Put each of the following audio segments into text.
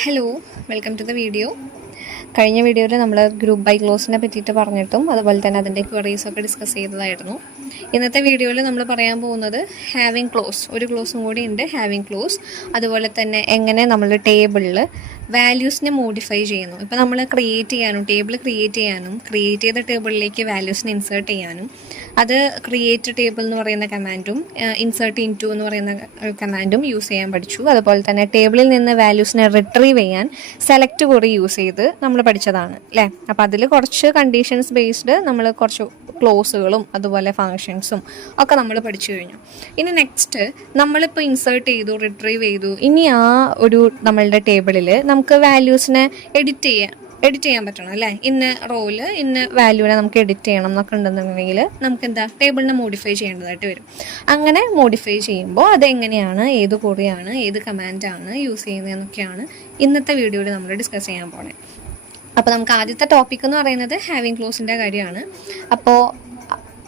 Hello, welcome to the video. കഴിഞ്ഞ വീഡിയോയിൽ നമ്മൾ ഗ്രൂപ്പ് ബൈ ക്ലോസിനെ പറ്റിയിട്ട് പറഞ്ഞിട്ടും അതുപോലെ തന്നെ അതിൻ്റെ ക്വറീസൊക്കെ ഡിസ്കസ് ചെയ്തതായിരുന്നു. ഇന്നത്തെ വീഡിയോയിൽ നമ്മൾ പറയാൻ പോകുന്നത് ഹാവിങ് ക്ലോസ്, ഒരു ക്ലോസും കൂടി ഉണ്ട്, ഹാവിങ് ക്ലോസ്. അതുപോലെ തന്നെ എങ്ങനെ നമ്മൾ ടേബിളിൽ വാല്യൂസിനെ മോഡിഫൈ ചെയ്യുന്നു. ഇപ്പോൾ നമ്മൾ ടേബിൾ ക്രിയേറ്റ് ചെയ്യാനും ക്രിയേറ്റ് ചെയ്ത ടേബിളിലേക്ക് വാല്യൂസിനെ ഇൻസേർട്ട് ചെയ്യാനും അത് ക്രിയേറ്റ് ടേബിൾ എന്ന് പറയുന്ന കമാൻഡും ഇൻസേർട്ട് ഇൻ ടു എന്ന് പറയുന്ന കമാൻഡും യൂസ് ചെയ്യാൻ പഠിച്ചു. അതുപോലെ തന്നെ ടേബിളിൽ നിന്ന് വാല്യൂസിനെ റിട്രീവ് ചെയ്യാൻ സെലക്ട് കുറി യൂസ് ചെയ്ത് നമ്മൾ പഠിച്ചതാണ് അല്ലേ. അപ്പോൾ അതിൽ കുറച്ച് കണ്ടീഷൻസ് ബേസ്ഡ് നമ്മൾ കുറച്ച് ക്ലോസുകളും അതുപോലെ ഫങ്ഷൻസും ഒക്കെ നമ്മൾ പഠിച്ചു കഴിഞ്ഞു. ഇനി നെക്സ്റ്റ് നമ്മളിപ്പോൾ ഇൻസേർട്ട് ചെയ്തു, റിട്രീവ് ചെയ്തു. ഇനി ആ ഒരു നമ്മളുടെ ടേബിളിൽ നമുക്ക് വാല്യൂസിനെ എഡിറ്റ് ചെയ്യാൻ പറ്റണം അല്ലേ. ഇന്ന റോള് ഇന്ന വാല്യൂവിനെ നമുക്ക് എഡിറ്റ് ചെയ്യണം എന്നൊക്കെ ഉണ്ടെന്നുണ്ടെങ്കിൽ നമുക്ക് ടേബിളിനെ മോഡിഫൈ ചെയ്യേണ്ടതായിട്ട് വരും. അങ്ങനെ മോഡിഫൈ ചെയ്യുമ്പോൾ അതെങ്ങനെയാണ്, ഏത് കുറിയാണ്, ഏത് കമാൻഡാണ് യൂസ് ചെയ്യുന്നതെന്നൊക്കെയാണ് ഇന്നത്തെ വീഡിയോയിൽ നമ്മൾ ഡിസ്കസ് ചെയ്യാൻ പോണേ. അപ്പോൾ നമുക്ക് ആദ്യത്തെ ടോപ്പിക് എന്ന് പറയുന്നത് ഹാവിങ് ക്ലോസിൻ്റെ കാര്യമാണ്. അപ്പോൾ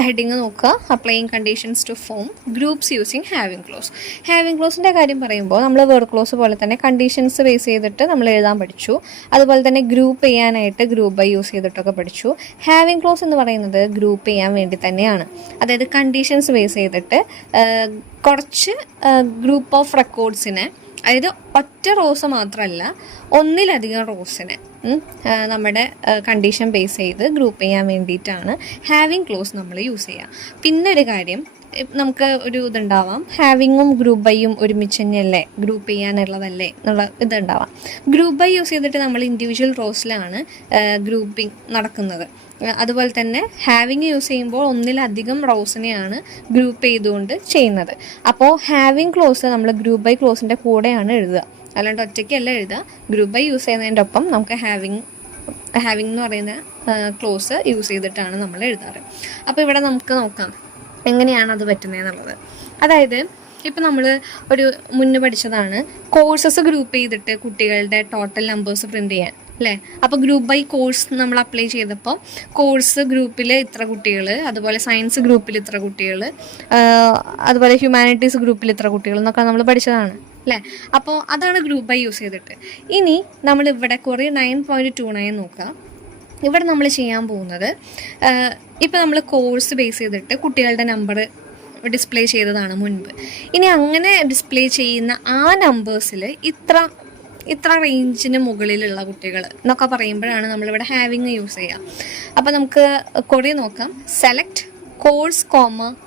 ഹെഡിങ് നോക്കുക, applying conditions to form groups using having clause. Having ക്ലോസിൻ്റെ കാര്യം പറയുമ്പോൾ നമ്മൾ വേർഡ് ക്ലോസ് പോലെ തന്നെ കണ്ടീഷൻസ് ബേസ് ചെയ്തിട്ട് നമ്മൾ എഴുതാൻ പഠിച്ചു. അതുപോലെ തന്നെ ഗ്രൂപ്പ് ചെയ്യാനായിട്ട് ഗ്രൂപ്പ് ബൈ യൂസ് ചെയ്തിട്ടൊക്കെ പഠിച്ചു. ഹാവിങ് ക്ലോസ് എന്ന് പറയുന്നത് ഗ്രൂപ്പ് ചെയ്യാൻ വേണ്ടി തന്നെയാണ്. അതായത് കണ്ടീഷൻസ് ബേസ് ചെയ്തിട്ട് കുറച്ച് ഗ്രൂപ്പ് ഓഫ് റെക്കോർഡ്സിനെ, അതായത് ഒറ്റ റോസ് മാത്രമല്ല ഒന്നിലധികം റോസിനെ നമ്മുടെ കണ്ടീഷൻ ബേസ് ചെയ്ത് ഗ്രൂപ്പ് ചെയ്യാൻ വേണ്ടിയിട്ടാണ് ഹാവിങ് ക്ലോസ് നമ്മൾ യൂസ് ചെയ്യുക. പിന്നെ ഒരു കാര്യം, നമുക്ക് ഒരു ഇതുണ്ടാവാം, ഹാവിങ്ങും ഗ്രൂപ്പ് ബൈയും ഒരുമിച്ച് തന്നെയല്ലേ, ഗ്രൂപ്പ് ചെയ്യാനുള്ളതല്ലേ എന്നുള്ള ഇതുണ്ടാവാം. ഗ്രൂപ്പ് ബൈ യൂസ് ചെയ്തിട്ട് നമ്മൾ ഇൻഡിവിജ്വൽ റോസിലാണ് ഗ്രൂപ്പിംഗ് നടക്കുന്നത്. അതുപോലെ തന്നെ ഹാവിങ് യൂസ് ചെയ്യുമ്പോൾ ഒന്നിലധികം റോസിനെയാണ് ഗ്രൂപ്പ് ചെയ്തുകൊണ്ട് ചെയ്യുന്നത്. അപ്പോൾ ഹാവിങ് ക്ലോസ് നമ്മൾ ഗ്രൂപ്പ് ബൈ ക്ലോസിൻ്റെ കൂടെയാണ് എഴുതുക, അല്ലാണ്ട് ഒറ്റയ്ക്കല്ല എഴുതുക. ഗ്രൂപ്പ് ബൈ യൂസ് ചെയ്യുന്നതിൻ്റെ ഒപ്പം നമുക്ക് ഹാവിങ് എന്ന് പറയുന്ന ക്ലോസ് യൂസ് ചെയ്തിട്ടാണ് നമ്മൾ എഴുതാറ്. അപ്പോൾ ഇവിടെ നമുക്ക് നോക്കാം എങ്ങനെയാണ് അത് പറ്റുന്നതെന്നുള്ളത്. അതായത് ഇപ്പം നമ്മൾ ഒരു മുന്നേ പഠിച്ചതാണ് കോഴ്സസ് ഗ്രൂപ്പ് ചെയ്തിട്ട് കുട്ടികളുടെ ടോട്ടൽ നമ്പേഴ്സ് പ്രിൻറ്റ് ചെയ്യാൻ അല്ലേ. അപ്പോൾ ഗ്രൂപ്പ് ബൈ കോഴ്സ് നമ്മൾ അപ്ലൈ ചെയ്തപ്പോൾ കോഴ്സ് ഗ്രൂപ്പിൽ ഇത്ര കുട്ടികൾ, അതുപോലെ സയൻസ് ഗ്രൂപ്പിൽ ഇത്ര കുട്ടികൾ, അതുപോലെ ഹ്യൂമാനിറ്റീസ് ഗ്രൂപ്പിൽ ഇത്ര കുട്ടികൾ എന്നൊക്കെ നമ്മൾ പഠിച്ചതാണ് അല്ലേ. അപ്പോൾ അതാണ് ഗ്രൂപ്പ് ബൈ യൂസ് ചെയ്തിട്ട്. ഇനി നമ്മളിവിടെ കുറേ 9.29 നോക്കുക. ഇവിടെ നമ്മൾ ചെയ്യാൻ പോകുന്നത്, ഇപ്പോൾ നമ്മൾ കോഴ്സ് ബേസ് ചെയ്തിട്ട് കുട്ടികളുടെ നമ്പർ ഡിസ്പ്ലേ ചെയ്തതാണ് മുൻപ്. ഇനി അങ്ങനെ ഡിസ്പ്ലേ ചെയ്യുന്ന ആ നമ്പേഴ്സിൽ ഇത്ര റേഞ്ചിന് മുകളിലുള്ള കുട്ടികൾ എന്നൊക്കെ പറയുമ്പോഴാണ് നമ്മളിവിടെ ഹാവിങ് യൂസ് ചെയ്യുക. അപ്പോൾ നമുക്ക് കുറേ നോക്കാം. Select course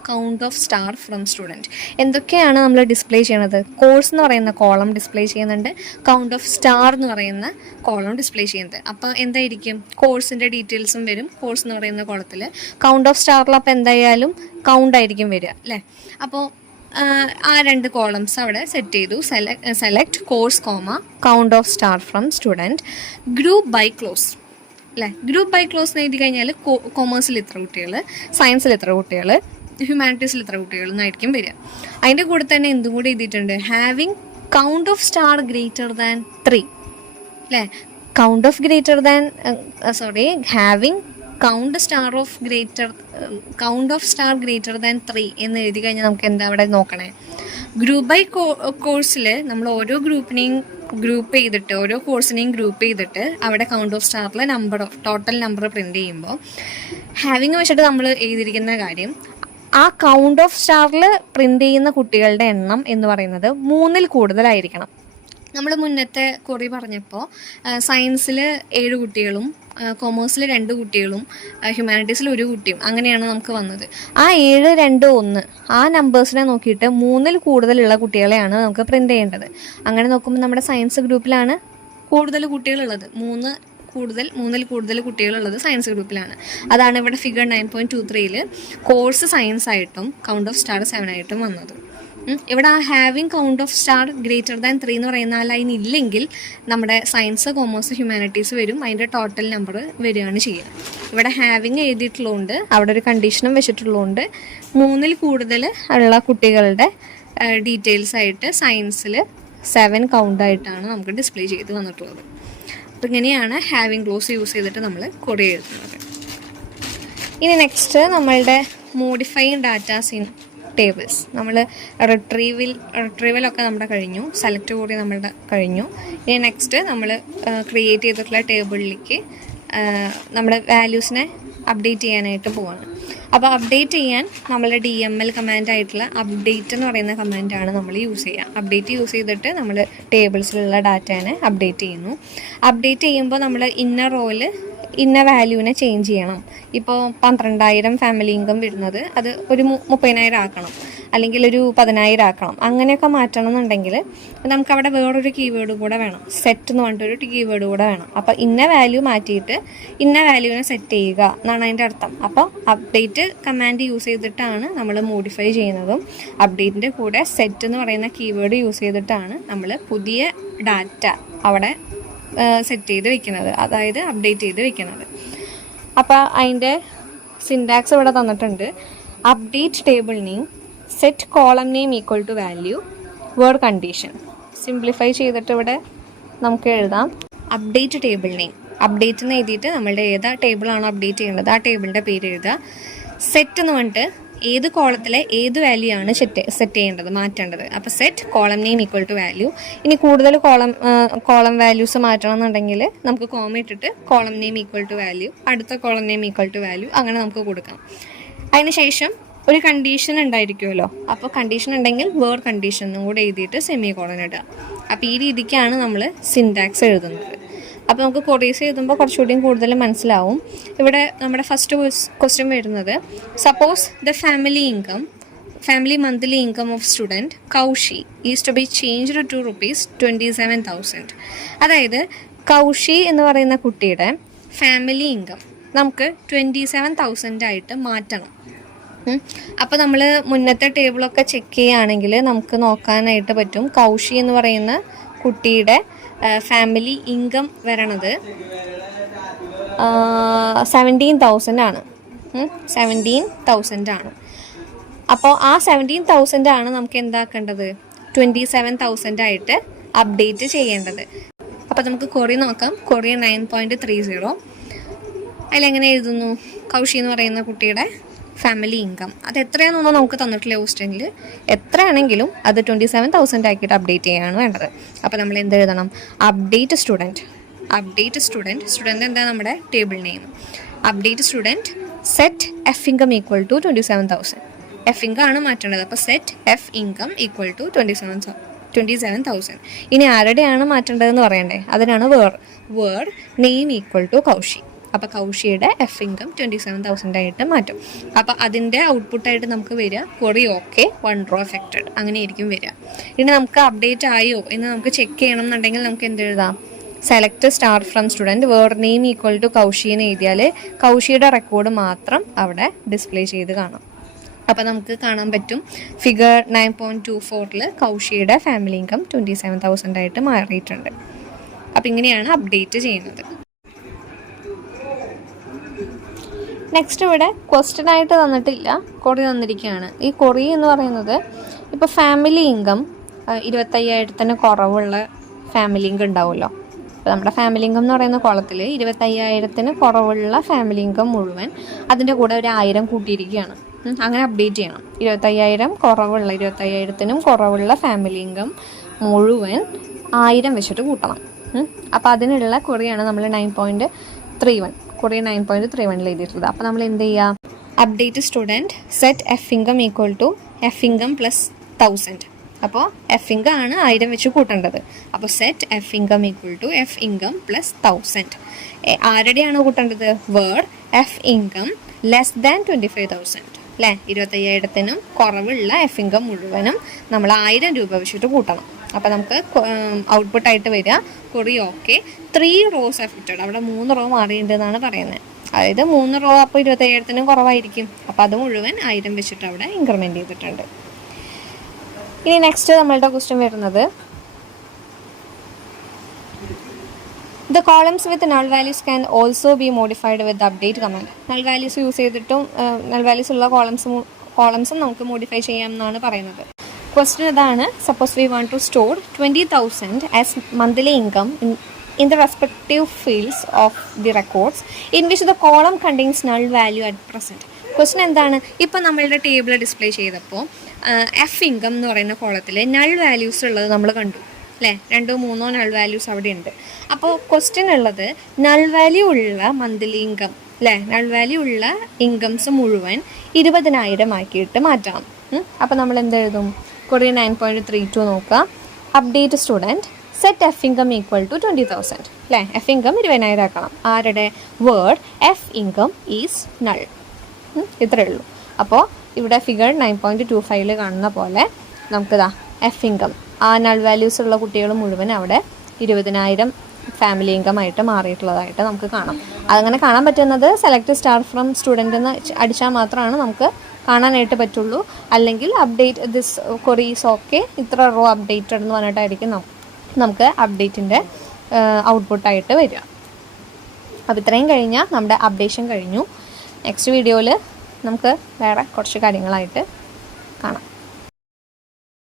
count of star from student. എന്തൊക്കെയാണ് നമ്മൾ ഡിസ്പ്ലേ ചെയ്യണത്? കോഴ്സ് എന്ന് പറയുന്ന കോളം ഡിസ്പ്ലേ ചെയ്യുന്നുണ്ട്, കൗണ്ട് ഓഫ് സ്റ്റാർ എന്ന് പറയുന്ന കോളം ഡിസ്പ്ലേ ചെയ്യുന്നത്. അപ്പോൾ എന്തായിരിക്കും, കോഴ്സിൻ്റെ ഡീറ്റെയിൽസും വരും കോഴ്സ് എന്ന് പറയുന്ന കോളത്തിൽ. കൗണ്ട് ഓഫ് സ്റ്റാറിൽ അപ്പോൾ എന്തായാലും കൗണ്ട് ആയിരിക്കും വരിക അല്ലേ. അപ്പോൾ ആ രണ്ട് കോളംസ് അവിടെ സെറ്റ് ചെയ്തു. Select course count of star from student, group by clause അല്ലേ. ഗ്രൂപ്പ് ബൈ ക്ലോസ് എന്ന് എഴുതി കഴിഞ്ഞാൽ കൊമേഴ്സിൽ ഇത്ര കുട്ടികൾ, സയൻസിൽ ഇത്ര കുട്ടികൾ, ഹ്യൂമാനിറ്റീസിൽ ഇത്ര കുട്ടികൾ എന്നായിരിക്കും വരിക. അതിൻ്റെ കൂടെ തന്നെ എന്തും കൂടി എഴുതിയിട്ടുണ്ട്, having count of star greater than 3 അല്ലേ. Having count of star greater than 3 എന്ന് എഴുതി കഴിഞ്ഞാൽ നമുക്ക് എന്താ അവിടെ നോക്കണേ. ഗ്രൂപ്പ് ബൈ കോഴ്സിൽ നമ്മൾ ഓരോ ഗ്രൂപ്പിനെയും ഗ്രൂപ്പ് ചെയ്തിട്ട്, ഓരോ കോഴ്സിനെയും ഗ്രൂപ്പ് ചെയ്തിട്ട് അവിടെ കൗണ്ട് ഓഫ് സ്റ്റാറിലെ ടോട്ടൽ നമ്പർ പ്രിൻറ്റ് ചെയ്യുമ്പോൾ ഹാവിങ് വെച്ചിട്ട് നമ്മൾ എഴുതിയിരിക്കുന്ന കാര്യം, ആ കൗണ്ട് ഓഫ് സ്റ്റാറിൽ പ്രിൻറ്റ് ചെയ്യുന്ന കുട്ടികളുടെ എണ്ണം എന്ന് പറയുന്നത് 3ൽ കൂടുതലായിരിക്കണം. നമ്മൾ മുന്നത്തെ കുറി പറഞ്ഞപ്പോൾ സയൻസിൽ 7 കുട്ടികളും കൊമേഴ്സിൽ 2 കുട്ടികളും ഹ്യൂമാനിറ്റീസിൽ 1 കുട്ടിയും അങ്ങനെയാണ് നമുക്ക് വന്നത്. ആ 7, 2, 1 ആ നമ്പേഴ്സിനെ നോക്കിയിട്ട് 3ൽ കൂടുതലുള്ള കുട്ടികളെയാണ് നമുക്ക് പ്രിൻറ്റ് ചെയ്യേണ്ടത്. അങ്ങനെ നോക്കുമ്പോൾ നമ്മുടെ സയൻസ് ഗ്രൂപ്പിലാണ് കൂടുതൽ കുട്ടികളുള്ളത്. 3ൽ കൂടുതൽ കുട്ടികളുള്ളത് സയൻസ് ഗ്രൂപ്പിലാണ്. അതാണ് ഇവിടെ ഫിഗർ 9.23ൽ കോഴ്സ് സയൻസ് ആയിട്ടും കൗണ്ട് ഓഫ് സ്റ്റാർ 7 ആയിട്ടും വന്നത്. ഇവിടെ ആ having count of star greater than 3 എന്ന് പറയുന്ന ആ ലൈൻ ഇല്ലെങ്കിൽ നമ്മുടെ സയൻസ്, കൊമേഴ്സ്, ഹ്യൂമാനിറ്റീസ് വരും, അതിൻ്റെ ടോട്ടൽ നമ്പർ വരികയാണ് ചെയ്യുക. ഇവിടെ ഹാവിങ് എഴുതിയിട്ടുള്ളതുകൊണ്ട് അവിടെ ഒരു കണ്ടീഷനും വെച്ചിട്ടുള്ളതുകൊണ്ട് 3ൽ കൂടുതൽ ഉള്ള കുട്ടികളുടെ ഡീറ്റെയിൽസ് ആയിട്ട് സയൻസിൽ 7 കൗണ്ടായിട്ടാണ് നമുക്ക് ഡിസ്പ്ലേ ചെയ്ത് വന്നിട്ടുള്ളത്. അപ്പോൾ ഇങ്ങനെയാണ് ഹാവിങ് ക്ലോസ് യൂസ് ചെയ്തിട്ട് നമ്മൾ കുറേ എഴുതുന്നത്. ഇനി നെക്സ്റ്റ് നമ്മളുടെ മോഡിഫൈങ് ഡാറ്റാസ് ഇൻ ടേബിൾസ്. നമ്മൾ റിട്രീവലൊക്കെ നമ്മുടെ കഴിഞ്ഞു, സെലക്ട് കൂടി നമ്മളുടെ കഴിഞ്ഞു. ഇനി നെക്സ്റ്റ് നമ്മൾ ക്രിയേറ്റ് ചെയ്തിട്ടുള്ള ടേബിളിലേക്ക് നമ്മുടെ വാല്യൂസിനെ അപ്ഡേറ്റ് ചെയ്യാനായിട്ട് പോവാണ്. അപ്പോൾ അപ്ഡേറ്റ് ചെയ്യാൻ നമ്മളുടെ DML കമാൻഡായിട്ടുള്ള അപ്ഡേറ്റ് എന്ന് പറയുന്ന കമാൻഡാണ് നമ്മൾ യൂസ് ചെയ്യുക. അപ്ഡേറ്റ് യൂസ് ചെയ്തിട്ട് നമ്മൾ ടേബിൾസിലുള്ള ഡാറ്റേനെ അപ്ഡേറ്റ് ചെയ്യുന്നു. അപ്ഡേറ്റ് ചെയ്യുമ്പോൾ നമ്മൾ ഇന്ന റോയിൽ ഇന്ന വാല്യൂവിനെ ചേഞ്ച് ചെയ്യണം. ഇപ്പോൾ 12,000 ഫാമിലി ഇൻകം വരുന്നത് അത് ഒരു 30,000 ആക്കണം, അല്ലെങ്കിൽ ഒരു 10,000 ആക്കണം. അങ്ങനെയൊക്കെ മാറ്റണം എന്നുണ്ടെങ്കിൽ നമുക്കവിടെ വേറൊരു കീവേഡ് കൂടെ വേണം, സെറ്റ് എന്ന് പറഞ്ഞിട്ടൊരു കീവേഡ് കൂടെ വേണം. അപ്പോൾ ഇന്ന വാല്യൂ മാറ്റിയിട്ട് ഇന്ന വാല്യൂവിനെ സെറ്റ് ചെയ്യുക എന്നാണ് അതിൻ്റെ അർത്ഥം. അപ്പോൾ അപ്ഡേറ്റ് കമാൻഡ് യൂസ് ചെയ്തിട്ടാണ് നമ്മൾ മോഡിഫൈ ചെയ്യുന്നതും അപ്ഡേറ്റിൻ്റെ കൂടെ സെറ്റ് എന്ന് പറയുന്ന കീവേഡ് യൂസ് ചെയ്തിട്ടാണ് നമ്മൾ പുതിയ ഡാറ്റ അവിടെ സെറ്റ് ചെയ്ത് വെക്കുന്നത്, അതായത് അപ്ഡേറ്റ് ചെയ്ത് വെക്കുന്നത്. അപ്പോൾ അതിൻ്റെ സിൻടാക്സ് ഇവിടെ തന്നിട്ടുണ്ട്. Update table name, set column name equal to value, where condition. Simplify ചെയ്തിട്ട് ഇവിടെ നമുക്ക് എഴുതാം അപ്ഡേറ്റ് ടേബിൾ നെയിം. അപ്ഡേറ്റ് എന്ന് എഴുതിയിട്ട് നമ്മളുടെ ഏതാ ടേബിളാണോ അപ്ഡേറ്റ് ചെയ്യേണ്ടത് ആ ടേബിളിൻ്റെ പേര് എഴുതുക. സെറ്റ് എന്ന് പറഞ്ഞിട്ട് ഏത് കോളത്തിലെ ഏത് വാല്യൂ ആണ് സെറ്റ് ചെയ്യേണ്ടത്, മാറ്റേണ്ടത്. അപ്പോൾ set column name equal to value. ഇനി കൂടുതൽ കോളം വാല്യൂസ് മാറ്റണം എന്നുണ്ടെങ്കിൽ നമുക്ക് കോമ ഇട്ടിട്ട് column name equal to value, അടുത്ത column name equal to value, അങ്ങനെ നമുക്ക് കൊടുക്കാം. അതിനുശേഷം ഒരു കണ്ടീഷൻ ഉണ്ടായിരിക്കുമല്ലോ. അപ്പോൾ കണ്ടീഷൻ ഉണ്ടെങ്കിൽ വേർഡ് കണ്ടീഷൻ എന്നും കൂടെ എഴുതിയിട്ട് സെമി കോളൻ ഇടുക. അപ്പോൾ ഈ രീതിക്കാണ് നമ്മൾ സിൻടാക്സ് എഴുതുന്നത്. അപ്പോൾ നമുക്ക് കൊറീസ് എഴുതുമ്പോൾ കുറച്ചുകൂടിയും കൂടുതൽ മനസ്സിലാവും. ഇവിടെ നമ്മുടെ ഫസ്റ്റ് ക്വസ്റ്റ്യൻ വരുന്നത്, suppose the family monthly income of student Kaushi is to be changed to ₹27,000. അതായത് കൗശി എന്ന് പറയുന്ന കുട്ടിയുടെ ഫാമിലി ഇൻകം നമുക്ക് 27,000 ആയിട്ട് മാറ്റണം. അപ്പോൾ നമ്മൾ മുന്നത്തെ ടേബിളൊക്കെ ചെക്ക് ചെയ്യുകയാണെങ്കിൽ നമുക്ക് നോക്കാനായിട്ട് പറ്റും. കൗശി എന്ന് പറയുന്ന കുട്ടിയുടെ ഫാമിലി ഇൻകം വരണത് 17,000 ആണ്. 17,000 ആണ്. അപ്പോൾ ആ 17,000 ആണ് നമുക്ക് എന്താക്കേണ്ടത്, 27,000 ആയിട്ട് അപ്ഡേറ്റ് ചെയ്യേണ്ടത്. അപ്പോൾ നമുക്ക് കൊറി നോക്കാം. കൊറി 9.30. അതിലെങ്ങനെ എഴുതുന്നു, കൗശി എന്ന് പറയുന്ന കുട്ടിയുടെ ഫാമിലി ഇൻകം അത് എത്രയാണെന്നൊന്നും നമുക്ക് തന്നിട്ടില്ല ക്വസ്റ്റ്യനിൽ. എത്രയാണെങ്കിലും അത് 27,000 ആക്കിയിട്ട് അപ്ഡേറ്റ് ചെയ്യാണ് വേണ്ടത്. അപ്പോൾ നമ്മൾ എന്ത് എഴുതണം, അപ്ഡേറ്റ് സ്റ്റുഡൻറ്റ് എന്താ നമ്മുടെ table name. Update student set F income equal to 27,000. F income ആണ് മാറ്റേണ്ടത്. അപ്പോൾ set F income equal to 27,000. ഇനി ആരുടെയാണ് മാറ്റേണ്ടതെന്ന് പറയണ്ടേ, അതിനാണ് where name equal to Kaushi. അപ്പോൾ കൗശിയുടെ എഫ് ഇൻകം 27,000 ആയിട്ട് മാറ്റും. അപ്പോൾ അതിൻ്റെ ഔട്ട്പുട്ടായിട്ട് നമുക്ക് വരിക കൊറി ഓക്കെ 1 റോ എഫക്റ്റഡ്, അങ്ങനെയായിരിക്കും വരിക. ഇനി നമുക്ക് അപ്ഡേറ്റ് ആയോ എന്ന് നമുക്ക് ചെക്ക് ചെയ്യണം എന്നുണ്ടെങ്കിൽ നമുക്ക് എന്ത് എഴുതാം, select star from student where name equal to Kaushi എന്ന് എഴുതിയാൽ കൗശിയുടെ റെക്കോർഡ് മാത്രം അവിടെ ഡിസ്പ്ലേ ചെയ്ത് കാണാം. അപ്പോൾ നമുക്ക് കാണാൻ പറ്റും ഫിഗർ 9.24 കൗശിയുടെ ഫാമിലി ഇൻകം 27,000 ആയിട്ട് മാറിയിട്ടുണ്ട്. അപ്പോൾ ഇങ്ങനെയാണ് അപ്ഡേറ്റ് ചെയ്യുന്നത്. നെക്സ്റ്റ് ഇവിടെ ക്വസ്റ്റ്യൻ ആയിട്ട് തന്നിട്ടില്ല, കൊറി തന്നിരിക്കുകയാണ്. ഈ കൊറി എന്ന് പറയുന്നത് ഇപ്പോൾ ഫാമിലി ഇൻകം 25,000 കുറവുള്ള ഫാമിലി ഇൻകം ഉണ്ടാവുമല്ലോ. അപ്പോൾ നമ്മുടെ ഫാമിലി ഇൻകം എന്ന് പറയുന്ന കോളത്തിൽ 25,000 കുറവുള്ള ഫാമിലി ഇൻകം മുഴുവൻ അതിൻ്റെ കൂടെ ഒരു 1,000 കൂട്ടിയിരിക്കുകയാണ്. അങ്ങനെ അപ്ഡേറ്റ് ചെയ്യണം. 25,000 കുറവുള്ള ഫാമിലി ഇൻകം മുഴുവൻ 1,000 വെച്ചിട്ട് കൂട്ടണം. അപ്പോൾ അതിനുള്ള കൊറിയാണ് നമ്മൾ 9.31 കൊറിയ 9.31 എഴുതിയിട്ടുള്ളത്. അപ്പോൾ നമ്മൾ എന്ത് ചെയ്യുക, update student set F income equal to F income plus 1,000. അപ്പോൾ എഫ് ഇൻകം ആണ് 1,000 വെച്ച് കൂട്ടേണ്ടത്. അപ്പോൾ set F income equal to F income plus 1,000. ആരുടെയാണ് കൂട്ടേണ്ടത്, where F income less than 25,000 അല്ലേ. 25,000 കുറവുള്ള എഫ് ഇൻകം മുഴുവനും നമ്മൾ 1,000 രൂപ വെച്ചിട്ട് കൂട്ടണം. അപ്പോൾ നമുക്ക് ഔട്ട്പുട്ടായിട്ട് വരിക കൊറി ഓക്കെ 3 റോസ് എഫക്റ്റഡ്. അവിടെ 3 റോ മാറിയിട്ടുണ്ടെന്നാണ് പറയുന്നത്. അതായത് 3 റോ അപ്പോൾ 25,000 കുറവായിരിക്കും. അപ്പോൾ അത് മുഴുവൻ 1,000 വെച്ചിട്ട് അവിടെ ഇൻക്രിമെൻറ്റ് ചെയ്തിട്ടുണ്ട്. ഇനി നെക്സ്റ്റ് നമ്മളുടെ ക്വസ്റ്റ്യൻ വരുന്നത്, the columns with null values can also be modified with update command. Null values use ചെയ്തിട്ടും നൾ വാല്യൂസ് ഉള്ള കോളംസും നമുക്ക് മോഡിഫൈ ചെയ്യാം എന്നാണ് പറയുന്നത്. ക്വസ്റ്റ്യൻ ഇതാണ്, suppose we want to store 20,000 as monthly income in the respective fields of the records in which the column contains null value at present. Question എന്താണ്, ഇപ്പോൾ നമ്മളുടെ ടേബിൾ ഡിസ്പ്ലേ ചെയ്തപ്പോൾ എഫ് ഇൻകം എന്ന് പറയുന്ന കോളത്തിൽ നൾ വാല്യൂസ് ഉള്ളത് നമ്മൾ കണ്ടു അല്ലേ, 2-3 നൾ വാല്യൂസ് അവിടെ ഉണ്ട്. അപ്പോൾ ക്വസ്റ്റ്യൻ ഉള്ളത് നൾ വാല്യൂ ഉള്ള മന്ത്ലി ഇൻകം അല്ലേ, നൾ വാല്യൂ ഉള്ള ഇൻകംസ് മുഴുവൻ 20,000 ആക്കിയിട്ട് മാറ്റണം. അപ്പോൾ നമ്മൾ എന്തെഴുതും? ക്വറി 9.32 നോക്കുക. Update student set F income equal to 20,000 അല്ലേ, എഫ് ഇൻകം 20,000 ആക്കണം. ആരുടെ? Where F income is null. ഇത്രയേ ഉള്ളൂ. അപ്പോൾ ഇവിടെ ഫിഗർ 9.25 കാണുന്ന പോലെ നമുക്കിതാ എഫ് ഇൻകം, ആ നൾ വാല്യൂസ് ഉള്ള കുട്ടികൾ മുഴുവൻ അവിടെ 20,000 ഫാമിലി ഇൻകം ആയിട്ട് മാറിയിട്ടുള്ളതായിട്ട് നമുക്ക് കാണാം. അതങ്ങനെ കാണാൻ പറ്റുന്നത് സെലക്ട് സ്റ്റാർ ഫ്രം സ്റ്റുഡൻ്റ് എന്ന് അടിച്ചാൽ മാത്രമാണ് നമുക്ക് കാണാനായിട്ട് പറ്റുള്ളൂ. അല്ലെങ്കിൽ അപ്ഡേറ്റ് ദിസ് ക്വറീസ് ഓക്കെ ഇത്ര റോ അപ്ഡേറ്റഡ് എന്ന് പറഞ്ഞിട്ടായിരിക്കും നമുക്ക് അപ്ഡേറ്റിൻ്റെ ഔട്ട്പുട്ടായിട്ട് വരിക. അപ്പോൾ ഇത്രയും കഴിഞ്ഞാൽ നമ്മുടെ അപ്ഡേഷൻ കഴിഞ്ഞു. നെക്സ്റ്റ് വീഡിയോയിൽ നമുക്ക് വേറെ കുറച്ച് കാര്യങ്ങളായിട്ട് കാണാം.